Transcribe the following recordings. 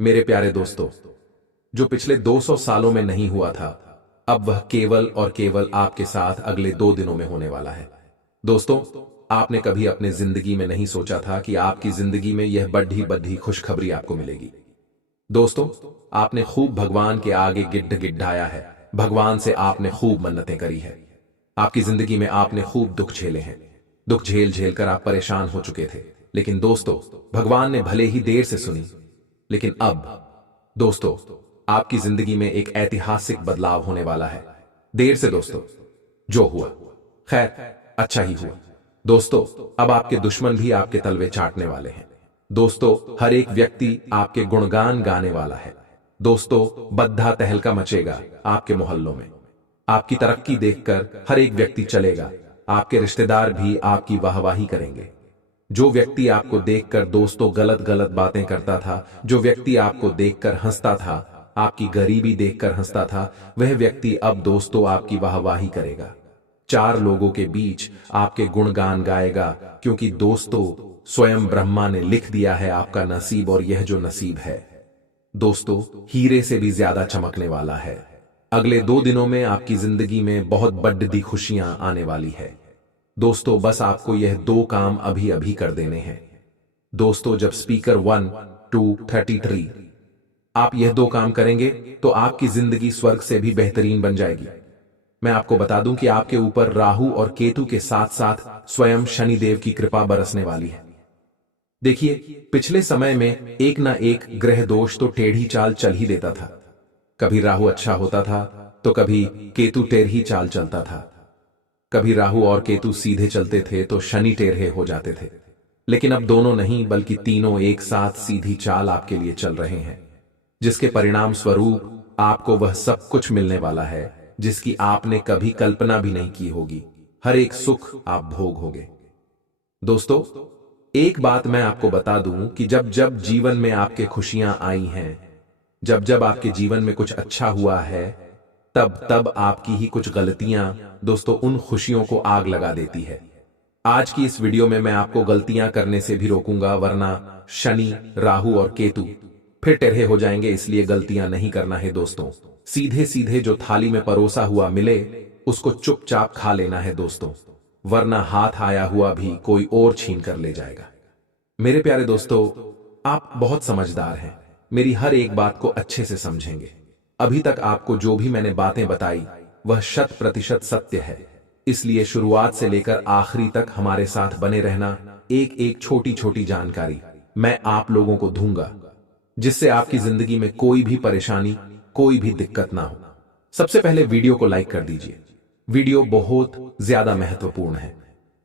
मेरे प्यारे दोस्तों, जो पिछले 200 सालों में नहीं हुआ था, अब वह केवल और केवल आपके साथ अगले 2 दिनों में होने वाला है। दोस्तों, आपने कभी अपने जिंदगी में नहीं सोचा था कि आपकी जिंदगी में यह बड़ी बड़ी खुशखबरी आपको मिलेगी। दोस्तों, आपने खूब भगवान के आगे गिड्ढ गिड्ढाया है, भगवान से आपने खूब मन्नतें करी है। आपकी जिंदगी में आपने खूब दुख झेले हैं। दुख झेल झेल कर आप परेशान हो चुके थे, लेकिन दोस्तों, भगवान ने भले ही देर से सुनी, लेकिन अब दोस्तों, आपकी जिंदगी में एक ऐतिहासिक बदलाव होने वाला है। देर से दोस्तों, जो हुआ खैर अच्छा ही हुआ। दोस्तों, अब आपके दुश्मन भी आपके तलवे चाटने वाले हैं। दोस्तों, हर एक व्यक्ति आपके गुणगान गाने वाला है। दोस्तों, बद्धा तहलका मचेगा आपके मोहल्लों में। आपकी तरक्की देखकर हर एक व्यक्ति चलेगा। आपके रिश्तेदार भी आपकी वाहवाही करेंगे। जो व्यक्ति आपको देखकर दोस्तों गलत गलत बातें करता था, जो व्यक्ति आपको देखकर हंसता था, आपकी गरीबी देखकर हंसता था, वह व्यक्ति अब दोस्तों आपकी वाहवाही करेगा। 4 लोगों के बीच आपके गुणगान गाएगा, क्योंकि दोस्तों स्वयं ब्रह्मा ने लिख दिया है आपका नसीब, और यह जो नसीब है दोस्तों हीरे से भी ज्यादा चमकने वाला है। अगले 2 दिनों में आपकी जिंदगी में बहुत बड़ी खुशियां आने वाली है। दोस्तों, बस आपको यह 2 काम अभी अभी कर देने हैं। दोस्तों, जब स्पीकर 1, 2, 33 आप यह 2 काम करेंगे तो आपकी जिंदगी स्वर्ग से भी बेहतरीन बन जाएगी। मैं आपको बता दूं कि आपके ऊपर राहु और केतु के साथ साथ स्वयं शनिदेव की कृपा बरसने वाली है। देखिए, पिछले समय में एक ना एक ग्रह दोष तो टेढ़ी चाल चल ही देता था। कभी राहु अच्छा होता था तो कभी केतु टेढ़ी चाल चलता था। कभी राहु और केतु सीधे चलते थे तो शनि टेढ़े हो जाते थे। लेकिन अब दोनों नहीं बल्कि तीनों एक साथ सीधी चाल आपके लिए चल रहे हैं, जिसके परिणाम स्वरूप आपको वह सब कुछ मिलने वाला है जिसकी आपने कभी कल्पना भी नहीं की होगी। हर एक सुख आप भोगोगे। दोस्तों, एक बात मैं आपको बता दूं कि जब जब जीवन में आपके खुशियां आई हैं, जब जब आपके जीवन में कुछ अच्छा हुआ है, तब तब आपकी ही कुछ गलतियां दोस्तों उन खुशियों को आग लगा देती है। आज की इस वीडियो में मैं आपको गलतियां करने से भी रोकूंगा, वरना शनि, राहु और केतु फिर टेढ़े हो जाएंगे। इसलिए गलतियां नहीं करना है दोस्तों। सीधे सीधे जो थाली में परोसा हुआ मिले उसको चुपचाप खा लेना है दोस्तों, वरना हाथ आया हुआ भी कोई और छीन कर ले जाएगा। मेरे प्यारे दोस्तों, आप बहुत समझदार हैं, मेरी हर एक बात को अच्छे से समझेंगे। अभी तक आपको जो भी मैंने बातें बताई वह 100% सत्य है। इसलिए शुरुआत से लेकर आखिरी तक हमारे साथ बने रहना। एक एक छोटी छोटी जानकारी मैं आप लोगों को दूंगा, जिससे आपकी जिंदगी में कोई भी परेशानी, कोई भी दिक्कत ना हो। सबसे पहले वीडियो को लाइक कर दीजिए। वीडियो बहुत ज्यादा महत्वपूर्ण है।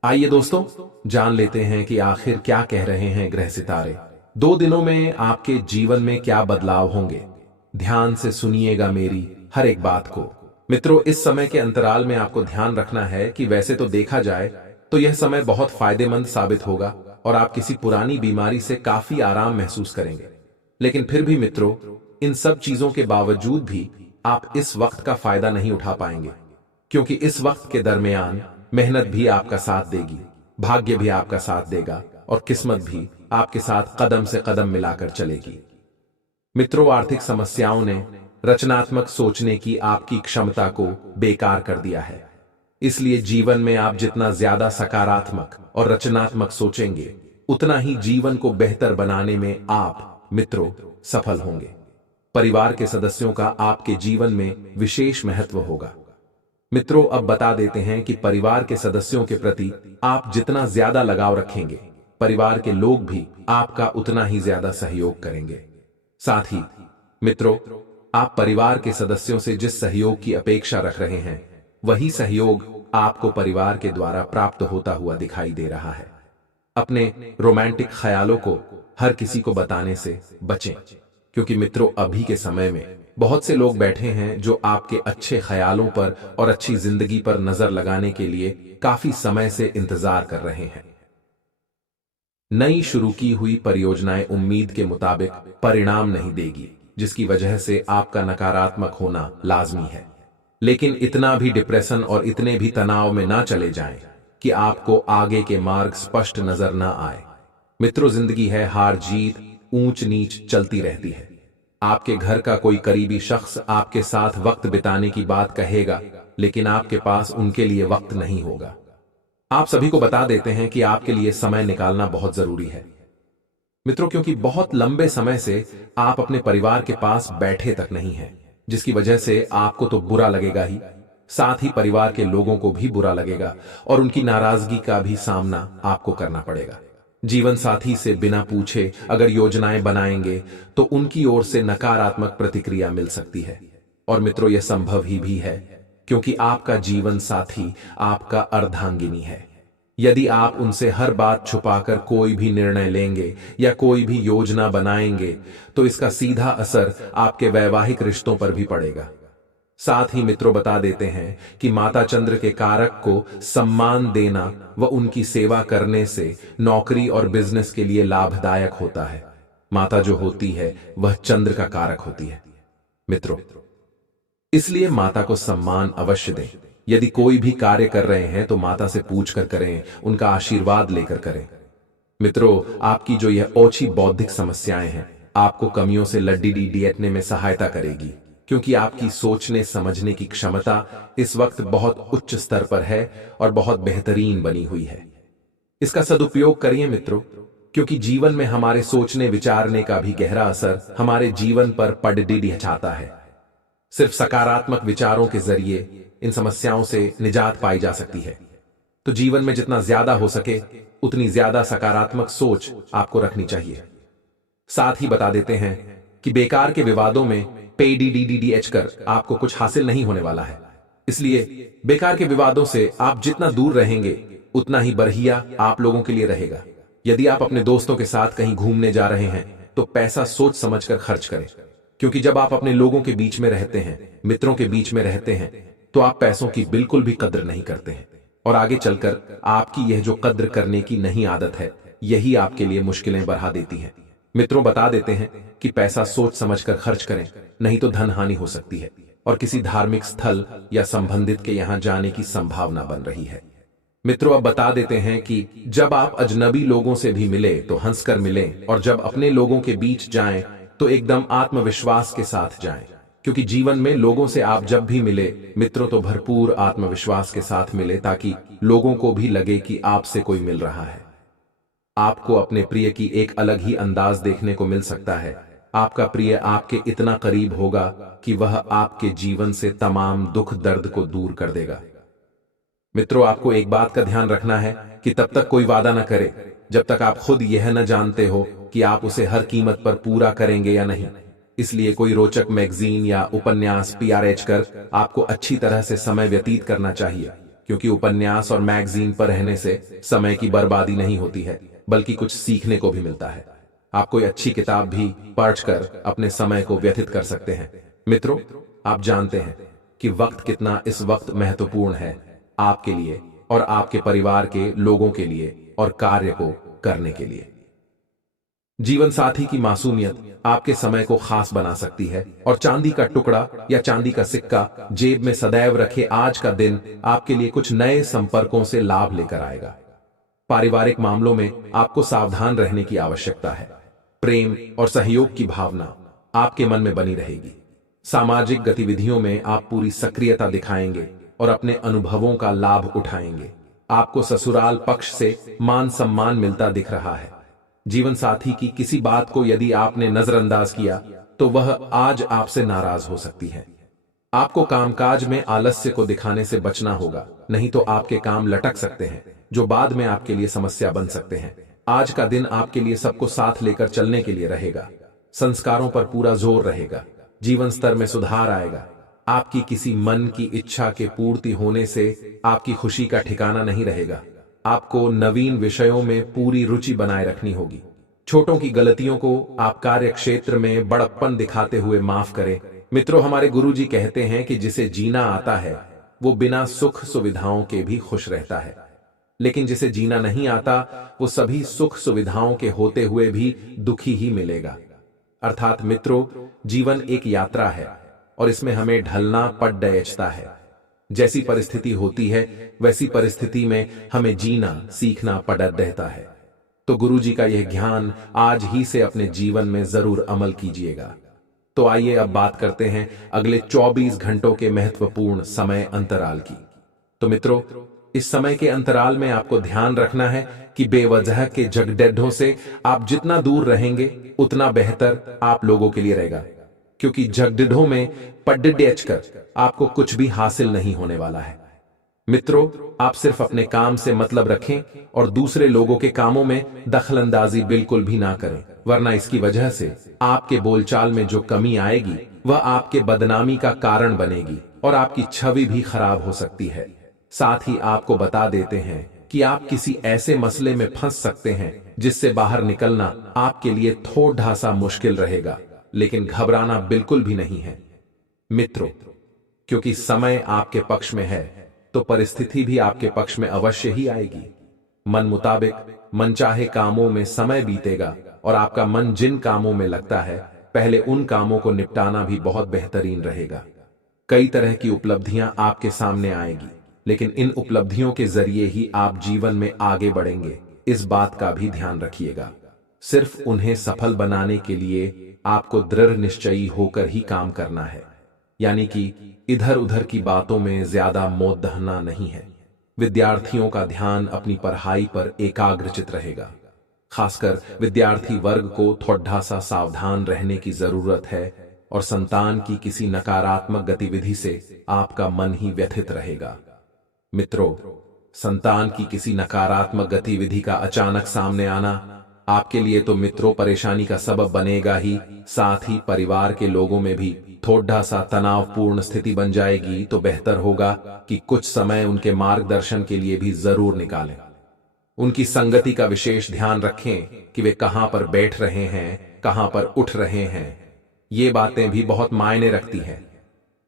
आइए दोस्तों, जान लेते हैं कि आखिर क्या कह रहे हैं ग्रह सितारे। 2 दिनों में आपके जीवन में क्या बदलाव होंगे। ध्यान से सुनिएगा मेरी हर एक बात को। मित्रों, इस समय के अंतराल में आपको ध्यान रखना है कि वैसे तो देखा जाए तो यह समय बहुत फायदेमंद साबित होगा और आप किसी पुरानी बीमारी से काफी आराम महसूस करेंगे। लेकिन फिर भी मित्रों, इन सब चीजों के बावजूद भी आप इस वक्त का फायदा नहीं उठा पाएंगे, क्योंकि इस वक्त के दरमियान मेहनत भी आपका साथ देगी, भाग्य भी आपका साथ देगा और किस्मत भी आपके साथ कदम से कदम मिलाकर चलेगी। मित्रों, आर्थिक समस्याओं ने रचनात्मक सोचने की आपकी क्षमता को बेकार कर दिया है। इसलिए जीवन में आप जितना ज्यादा सकारात्मक और रचनात्मक सोचेंगे, उतना ही जीवन को बेहतर बनाने में आप मित्रों सफल होंगे। परिवार के सदस्यों का आपके जीवन में विशेष महत्व होगा। मित्रों, अब बता देते हैं कि परिवार के सदस्यों के प्रति आप जितना ज्यादा लगाव रखेंगे, परिवार के लोग भी आपका उतना ही ज्यादा सहयोग करेंगे। साथ ही मित्रों, आप परिवार के सदस्यों से जिस सहयोग की अपेक्षा रख रहे हैं, वही सहयोग आपको परिवार के द्वारा प्राप्त होता हुआ दिखाई दे रहा है। अपने रोमांटिक ख्यालों को हर किसी को बताने से बचें, क्योंकि मित्रों अभी के समय में बहुत से लोग बैठे हैं जो आपके अच्छे ख्यालों पर और अच्छी जिंदगी पर नजर लगाने के लिए काफी समय से इंतजार कर रहे हैं। नई शुरू की हुई परियोजनाएं उम्मीद के मुताबिक परिणाम नहीं देगी, जिसकी वजह से आपका नकारात्मक होना लाजमी है। लेकिन इतना भी डिप्रेशन और इतने भी तनाव में ना चले जाएं कि आपको आगे के मार्ग स्पष्ट नजर ना आए। मित्रों, जिंदगी है, हार जीत, ऊंच नीच चलती रहती है। आपके घर का कोई करीबी शख्स आपके साथ वक्त बिताने की बात कहेगा, लेकिन आपके पास उनके लिए वक्त नहीं होगा। आप सभी को बता देते हैं कि आपके लिए समय निकालना बहुत जरूरी है मित्रों, क्योंकि बहुत लंबे समय से आप अपने परिवार के पास बैठे तक नहीं हैं, जिसकी वजह से आपको तो बुरा लगेगा ही, साथ ही परिवार के लोगों को भी बुरा लगेगा और उनकी नाराजगी का भी सामना आपको करना पड़ेगा। जीवन साथी से बिना पूछे अगर योजनाएं बनाएंगे तो उनकी ओर से नकारात्मक प्रतिक्रिया मिल सकती है। और मित्रों, यह संभव ही भी है क्योंकि आपका जीवन साथी आपका अर्धांगिनी है। यदि आप उनसे हर बात छुपाकर कोई भी निर्णय लेंगे या कोई भी योजना बनाएंगे तो इसका सीधा असर आपके वैवाहिक रिश्तों पर भी पड़ेगा। साथ ही मित्रों, बता देते हैं कि माता चंद्र के कारक को सम्मान देना व उनकी सेवा करने से नौकरी और बिजनेस के लिए लाभदायक होता है। माता जो होती है वह चंद्र का कारक होती है मित्रों, इसलिए माता को सम्मान अवश्य दें। यदि कोई भी कार्य कर रहे हैं तो माता से पूछकर करें, उनका आशीर्वाद लेकर करें। मित्रों, आपकी जो यह ओछी बौद्धिक समस्याएं हैं आपको कमियों से लड़ने में सहायता करेगी, क्योंकि आपकी सोचने समझने की क्षमता इस वक्त बहुत उच्च स्तर पर है और बहुत बेहतरीन बनी हुई है। इसका सदुपयोग करिए मित्रों, क्योंकि जीवन में हमारे सोचने विचारने का भी गहरा असर हमारे जीवन पर पड़ जाता है। सिर्फ सकारात्मक विचारों के जरिए इन समस्याओं से निजात पाई जा सकती है। तो जीवन में जितना ज्यादा हो सके उतनी ज्यादा सकारात्मक सोच आपको रखनी चाहिए। साथ ही बता देते हैं कि बेकार के विवादों में पेडीडीडीएच कर आपको कुछ हासिल नहीं होने वाला है। इसलिए बेकार के विवादों से आप जितना दूर रहेंगे उतना ही बढ़िया आप लोगों के लिए रहेगा। यदि आप अपने दोस्तों के साथ कहीं घूमने जा रहे हैं तो पैसा सोच समझकर खर्च करें, क्योंकि जब आप अपने लोगों के बीच में रहते हैं, मित्रों के बीच में रहते हैं, तो आप पैसों की बिल्कुल भी कद्र नहीं करते हैं और आगे चलकर आपकी यह जो कद्र करने की नहीं आदत है यही आपके लिए मुश्किलें बढ़ा देती है। मित्रों, बता देते हैं कि पैसा सोच समझकर खर्च करें, नहीं तो धन हानि हो सकती है और किसी धार्मिक स्थल या संबंधित के यहां जाने की संभावना बन रही है। मित्रों, अब बता देते हैं कि जब आप अजनबी लोगों से भी मिले तो हंसकर मिलें और जब अपने लोगों के बीच जाएं तो एकदम आत्मविश्वास के साथ जाएं, क्योंकि जीवन में लोगों से आप जब भी मिले मित्रों तो भरपूर आत्मविश्वास के साथ मिले, ताकि लोगों को भी लगे कि आपसे कोई मिल रहा है। आपको अपने प्रिय की एक अलग ही अंदाज देखने को मिल सकता है। आपका प्रिय आपके इतना करीब होगा कि वह आपके जीवन से तमाम दुख दर्द को दूर कर देगा। मित्रों, आपको एक बात का ध्यान रखना है कि तब तक कोई वादा न करे जब तक आप खुद यह न जानते हो कि आप उसे हर कीमत पर पूरा करेंगे या नहीं। इसलिए कोई रोचक मैगजीन या उपन्यास पीआरएच कर आपको अच्छी तरह से समय व्यतीत करना चाहिए, क्योंकि उपन्यास और मैगजीन पर रहने से समय की बर्बादी नहीं होती है, बल्कि कुछ सीखने को भी मिलता है। आप कोई अच्छी किताब भी पढ़कर अपने समय को व्यतीत कर सकते हैं। मित्रों, आप जानते हैं कि वक्त कितना इस वक्त महत्वपूर्ण है आपके लिए और आपके परिवार के लोगों के लिए और कार्य को करने के लिए। जीवन साथी की मासूमियत आपके समय को खास बना सकती है और चांदी का टुकड़ा या चांदी का सिक्का जेब में सदैव रखे आज का दिन आपके लिए कुछ नए संपर्कों से लाभ लेकर आएगा। पारिवारिक मामलों में आपको सावधान रहने की आवश्यकता है। प्रेम और सहयोग की भावना आपके मन में बनी रहेगी। सामाजिक गतिविधियों में आप पूरी सक्रियता दिखाएंगे और अपने अनुभवों का लाभ उठाएंगे। आपको ससुराल पक्ष से मान सम्मान मिलता दिख रहा है। जीवन साथी की किसी बात को यदि आपने नजरअंदाज किया तो वह आज आपसे नाराज हो सकती है। आपको कामकाज में आलस्य को दिखाने से बचना होगा, नहीं तो आपके काम लटक सकते हैं जो बाद में आपके लिए समस्या बन सकते हैं। आज का दिन आपके लिए सबको साथ लेकर चलने के लिए रहेगा। संस्कारों पर पूरा जोर रहेगा। जीवन स्तर में सुधार आएगा। आपकी किसी मन की इच्छा के पूर्ति होने से आपकी खुशी का ठिकाना नहीं रहेगा। आपको नवीन विषयों में पूरी रुचि बनाए रखनी होगी। छोटों की गलतियों को आप कार्य क्षेत्र में बड़प्पन दिखाते हुए माफ करें। मित्रों, हमारे गुरुजी कहते हैं कि जिसे जीना आता है वो बिना सुख सुविधाओं के भी खुश रहता है, लेकिन जिसे जीना नहीं आता वो सभी सुख सुविधाओं के होते हुए भी दुखी ही मिलेगा। अर्थात मित्रों, जीवन एक यात्रा है और इसमें हमें ढलना पड़ता है। जैसी परिस्थिति होती है वैसी परिस्थिति में हमें जीना सीखना पड़ता है। तो गुरुजी का यह ज्ञान आज ही से अपने जीवन में जरूर अमल कीजिएगा। तो आइए अब बात करते हैं अगले 24 घंटों के महत्वपूर्ण समय अंतराल की। तो मित्रों, इस समय के अंतराल में आपको ध्यान रखना है कि बेवजह के झगड़ों से आप जितना दूर रहेंगे उतना बेहतर आप लोगों के लिए रहेगा, क्योंकि झगड़ों में पड़डेच कर आपको कुछ भी हासिल नहीं होने वाला है। मित्रों, आप सिर्फ अपने काम से मतलब रखें और दूसरे लोगों के कामों में दखलंदाजी बिल्कुल भी ना करें, वरना इसकी वजह से आपके बोलचाल में जो कमी आएगी वह आपके बदनामी का कारण बनेगी और आपकी छवि भी खराब हो सकती है। साथ ही आपको बता देते हैं कि आप किसी ऐसे मसले में फंस सकते हैं जिससे बाहर निकलना आपके लिए थोड़ा सा मुश्किल रहेगा, लेकिन घबराना बिल्कुल भी नहीं है मित्रों, क्योंकि समय आपके पक्ष में है तो परिस्थिति भी आपके पक्ष में अवश्य ही आएगी। मन मुताबिक मनचाहे कामों में समय बीतेगा और आपका मन जिन कामों में लगता है पहले उन कामों को निपटाना भी बहुत बेहतरीन रहेगा। कई तरह की उपलब्धियां आपके सामने आएगी, लेकिन इन उपलब्धियों के जरिए ही आप जीवन में आगे बढ़ेंगे, इस बात का भी ध्यान रखिएगा। सिर्फ उन्हें सफल बनाने के लिए आपको दृढ़ निश्चयी होकर ही काम करना है, यानी कि इधर उधर की बातों में ज्यादा मोह दहना नहीं है। विद्यार्थियों का ध्यान अपनी पढ़ाई पर एकाग्रचित रहेगा। खासकर विद्यार्थी वर्ग को थोड़ा सा सावधान रहने की जरूरत है और संतान की किसी नकारात्मक गतिविधि से आपका मन ही व्यथित रहेगा। मित्रों, संतान की किसी नकारात्मक गतिविधि का अचानक सामने आना आपके लिए तो मित्रों परेशानी का सबब बनेगा ही, साथ ही परिवार के लोगों में भी थोड़ा सा तनावपूर्ण स्थिति बन जाएगी। तो बेहतर होगा कि कुछ समय उनके मार्गदर्शन के लिए भी जरूर निकालें। उनकी संगति का विशेष ध्यान रखें कि वे कहां पर बैठ रहे हैं, कहां पर उठ रहे हैं। ये बातें भी बहुत मायने रखती हैं।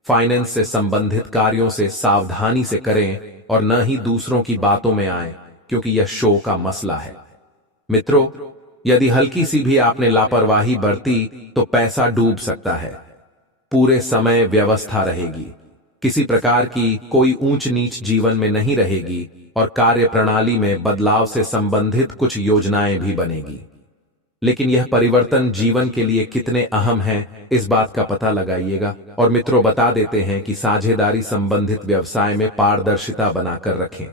फाइनेंस से संबंधित कार्यों से सावधानी से करें और न ही दूसरों की बातों में आए, क्योंकि यह शो का मसला है। मित्रों, यदि हल्की सी भी आपने लापरवाही बरती तो पैसा डूब सकता है। पूरे समय व्यवस्था रहेगी, किसी प्रकार की कोई ऊंच नीच जीवन में नहीं रहेगी और कार्य प्रणाली में बदलाव से संबंधित कुछ योजनाएं भी बनेगी। लेकिन यह परिवर्तन जीवन के लिए कितने अहम हैं, इस बात का पता लगाइएगा। और मित्रों, बता देते हैं कि साझेदारी संबंधित व्यवसाय में पारदर्शिता बनाकर रखें,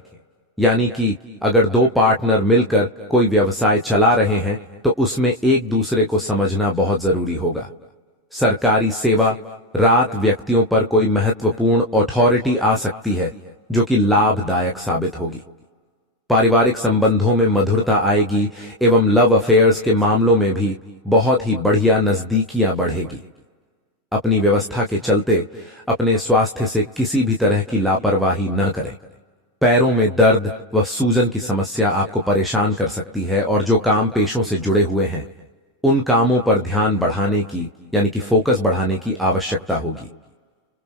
यानी कि अगर दो पार्टनर मिलकर कोई व्यवसाय चला रहे हैं तो उसमें एक दूसरे को समझना बहुत जरूरी होगा। सरकारी सेवा रात व्यक्तियों पर कोई महत्वपूर्ण अथॉरिटी आ सकती है जो कि लाभदायक साबित होगी। पारिवारिक संबंधों में मधुरता आएगी एवं लव अफेयर्स के मामलों में भी बहुत ही बढ़िया नजदीकियां बढ़ेगी। अपनी व्यवस्था के चलते अपने स्वास्थ्य से किसी भी तरह की लापरवाही न करें। पैरों में दर्द व सूजन की समस्या आपको परेशान कर सकती है और जो काम पेशों से जुड़े हुए हैं उन कामों पर ध्यान बढ़ाने की यानी कि फोकस बढ़ाने की आवश्यकता होगी।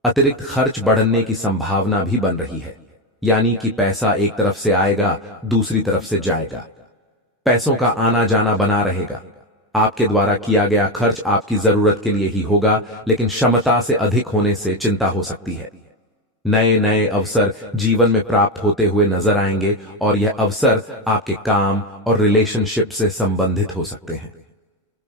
अतिरिक्त खर्च बढ़ने की संभावना भी बन रही है, यानी कि पैसा एक तरफ से आएगा दूसरी तरफ से जाएगा। पैसों का आना जाना बना रहेगा। आपके द्वारा किया गया खर्च आपकी जरूरत के लिए ही होगा, लेकिन क्षमता से अधिक होने से चिंता हो सकती है। नए नए अवसर जीवन में प्राप्त होते हुए नजर आएंगे और यह अवसर आपके काम और रिलेशनशिप से संबंधित हो सकते हैं।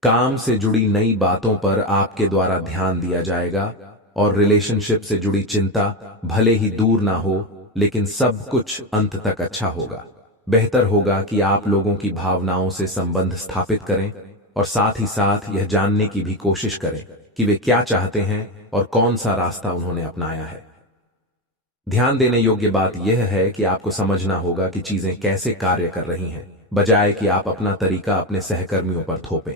काम से जुड़ी नई बातों पर आपके द्वारा ध्यान दिया जाएगा और रिलेशनशिप से जुड़ी चिंता भले ही दूर ना हो, लेकिन सब कुछ अंत तक अच्छा होगा। बेहतर होगा कि आप लोगों की भावनाओं से संबंध स्थापित करें और साथ ही साथ यह जानने की भी कोशिश करें कि वे क्या चाहते हैं और कौन सा रास्ता उन्होंने अपनाया है। ध्यान देने योग्य बात यह है कि आपको समझना होगा कि चीजें कैसे कार्य कर रही हैं, बजाय कि आप अपना तरीका अपने सहकर्मियों पर थोपें।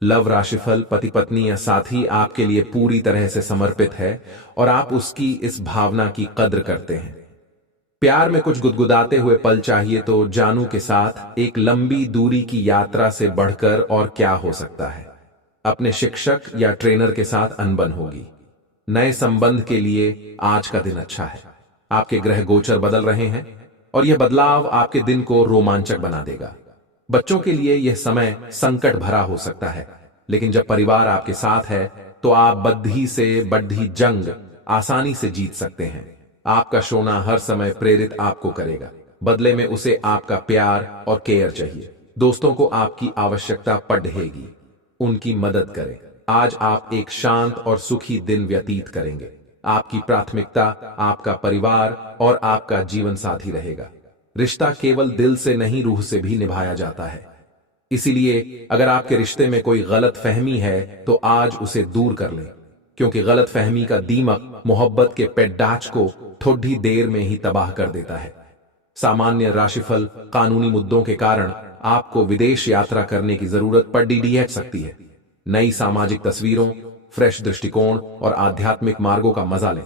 लव राशिफल पति पत्नी या साथी आपके लिए पूरी तरह से समर्पित है और आप उसकी इस भावना की कद्र करते हैं। प्यार में कुछ गुदगुदाते हुए पल चाहिए तो जानू के साथ एक लंबी दूरी की यात्रा से बढ़कर और क्या हो सकता है। अपने शिक्षक या ट्रेनर के साथ अनबन होगी। नए संबंध के लिए आज का दिन अच्छा है। आपके ग्रह गोचर बदल रहे हैं और यह बदलाव आपके दिन को रोमांचक बना देगा। बच्चों के लिए यह समय संकट भरा हो सकता है, लेकिन जब परिवार आपके साथ है तो आप बद्धी से बड्ढी जंग आसानी से जीत सकते हैं। आपका सोना हर समय प्रेरित आपको करेगा, बदले में उसे आपका प्यार और केयर चाहिए। दोस्तों को आपकी आवश्यकता पड़ेगी, उनकी मदद करें। आज आप एक शांत और सुखी दिन व्यतीत करेंगे। आपकी प्राथमिकता आपका परिवार और आपका जीवन साथी रहेगा। रिश्ता केवल दिल से नहीं, रूह से भी निभाया जाता है। इसीलिए अगर आपके रिश्ते में कोई गलत फहमी है तो आज उसे दूर कर लें, क्योंकि गलत फहमी का दीमक मोहब्बत के पेड्डाच को थोड़ी देर में ही तबाह कर देता है। सामान्य राशिफल, कानूनी मुद्दों के कारण आपको विदेश यात्रा करने की जरूरत पड़ सकती है। नई सामाजिक तस्वीरों, फ्रेश दृष्टिकोण और आध्यात्मिक मार्गों का मजा लें।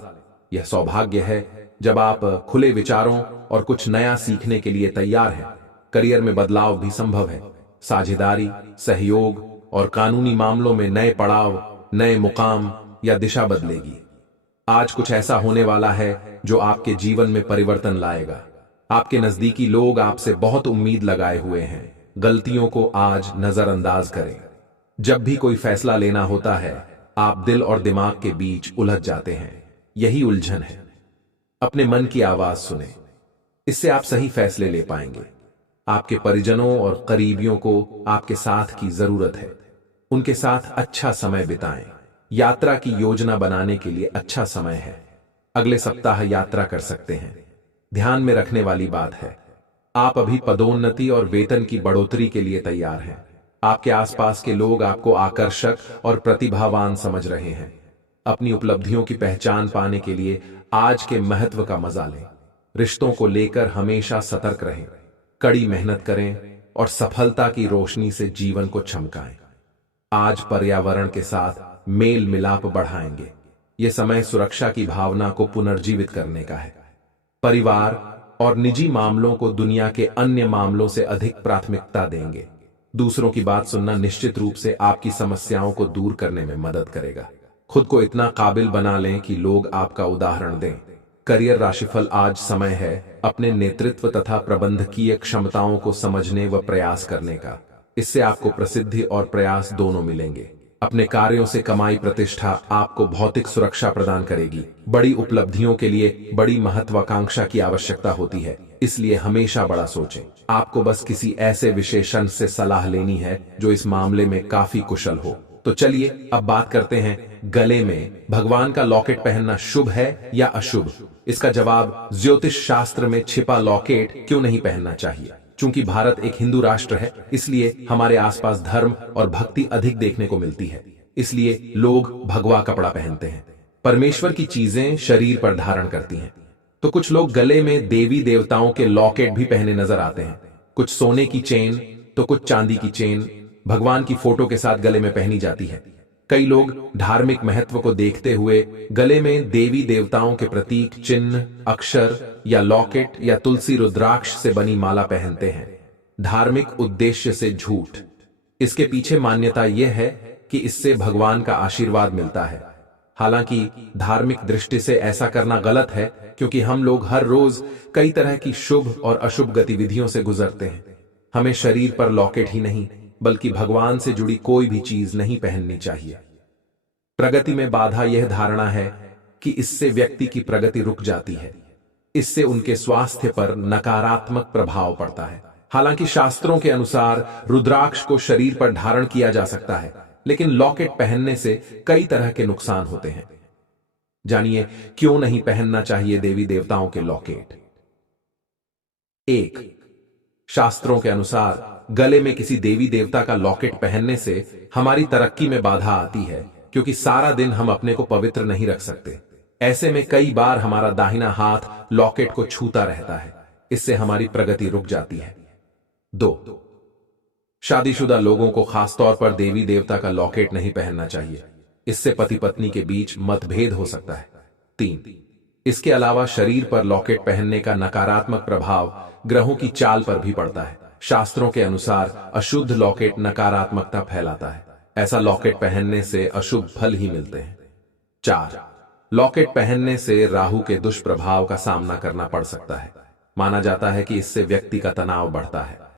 यह सौभाग्य है जब आप खुले विचारों और कुछ नया सीखने के लिए तैयार हैं। करियर में बदलाव भी संभव है। साझेदारी, सहयोग और कानूनी मामलों में नए पड़ाव, नए मुकाम या दिशा बदलेगी। आज कुछ ऐसा होने वाला है जो आपके जीवन में परिवर्तन लाएगा। आपके नजदीकी लोग आपसे बहुत उम्मीद लगाए हुए हैं। गलतियों को आज नजरअंदाज करें। जब भी कोई फैसला लेना होता है, आप दिल और दिमाग के बीच उलझ जाते हैं। यही उलझन है। अपने मन की आवाज सुने, इससे आप सही फैसले ले पाएंगे। आपके परिजनों और करीबियों को आपके साथ की जरूरत है। उनके साथ अच्छा समय बिताएं। यात्रा की योजना बनाने के लिए अच्छा समय है। अगले सप्ताह यात्रा कर सकते हैं। ध्यान में रखने वाली बात है, आप अभी पदोन्नति और वेतन की बढ़ोतरी के लिए तैयार हैं। आपके आसपास के लोग आपको आकर्षक और प्रतिभावान समझ रहे हैं। अपनी उपलब्धियों की पहचान पाने के लिए आज के महत्व का मजा लें। रिश्तों को लेकर हमेशा सतर्क रहें। कड़ी मेहनत करें और सफलता की रोशनी से जीवन को चमकाएं। आज पर्यावरण के साथ मेल मिलाप बढ़ाएंगे। यह समय सुरक्षा की भावना को पुनर्जीवित करने का है। परिवार और निजी मामलों को दुनिया के अन्य मामलों से अधिक प्राथमिकता देंगे। दूसरों की बात सुनना निश्चित रूप से आपकी समस्याओं को दूर करने में मदद करेगा। खुद को इतना काबिल बना लें कि लोग आपका उदाहरण दें। करियर राशिफल, आज समय है अपने नेतृत्व तथा प्रबंधकीय क्षमताओं को समझने व प्रयास करने का। इससे आपको प्रसिद्धि और प्रयास दोनों मिलेंगे। अपने कार्यों से कमाई प्रतिष्ठा आपको भौतिक सुरक्षा प्रदान करेगी। बड़ी उपलब्धियों के लिए बड़ी महत्वाकांक्षा की आवश्यकता होती है, इसलिए हमेशा बड़ा सोचें। आपको बस किसी ऐसे विशेषज्ञ से सलाह लेनी है जो इस मामले में काफी कुशल हो। तो चलिए अब बात करते हैं, गले में भगवान का लॉकेट पहनना शुभ है या अशुभ? इसका जवाब, ज्योतिष शास्त्र में छिपा लॉकेट क्यों नहीं पहनना चाहिए। चूंकि भारत एक हिंदू राष्ट्र है, इसलिए हमारे आसपास धर्म और भक्ति अधिक देखने को मिलती है। इसलिए लोग भगवा कपड़ा पहनते हैं। परमेश्वर की चीजें शरीर पर धारण करती हैं। तो कुछ लोग गले में देवी देवताओं के लॉकेट भी पहने नजर आते हैं। कुछ सोने की चेन तो कुछ चांदी की चेन भगवान की फोटो के साथ गले में पहनी जाती है। कई लोग धार्मिक महत्व को देखते हुए गले में देवी देवताओं के प्रतीक, चिन्ह, अक्षर या लॉकेट या तुलसी रुद्राक्ष से बनी माला पहनते हैं। धार्मिक उद्देश्य से झूठ। इसके पीछे मान्यता यह है कि इससे भगवान का आशीर्वाद मिलता है। हालांकि धार्मिक दृष्टि से ऐसा करना गलत है, क्योंकि हम लोग हर रोज कई तरह की शुभ और अशुभ गतिविधियों से गुजरते हैं। हमें शरीर पर लॉकेट ही नहीं बल्कि भगवान से जुड़ी कोई भी चीज नहीं पहननी चाहिए। प्रगति में बाधा यह धारणा है कि इससे व्यक्ति की प्रगति रुक जाती है। इससे उनके स्वास्थ्य पर नकारात्मक प्रभाव पड़ता है। हालांकि शास्त्रों के अनुसार रुद्राक्ष को शरीर पर धारण किया जा सकता है, लेकिन लॉकेट पहनने से कई तरह के नुकसान होते हैं। जानिए क्यों नहीं पहनना चाहिए देवी देवताओं के लॉकेट। 1. शास्त्रों के अनुसार गले में किसी देवी देवता का लॉकेट पहनने से हमारी तरक्की में बाधा आती है, क्योंकि सारा दिन हम अपने को पवित्र नहीं रख सकते। ऐसे में कई बार हमारा दाहिना हाथ लॉकेट को छूता रहता है। इससे हमारी प्रगति रुक जाती है। 2. शादीशुदा लोगों को खासतौर पर देवी देवता का लॉकेट नहीं पहनना चाहिए। इससे पति पत्नी के बीच मतभेद हो सकता है। 3. इसके अलावा शरीर पर लॉकेट पहनने का नकारात्मक प्रभाव ग्रहों की चाल पर भी पड़ता है। शास्त्रों के अनुसार अशुद्ध लॉकेट नकारात्मकता फैलाता है। ऐसा लॉकेट पहनने से अशुभ फल ही मिलते हैं। 4. लॉकेट पहनने से राहु के दुष्प्रभाव का सामना करना पड़ सकता है। माना जाता है कि इससे व्यक्ति का तनाव बढ़ता है।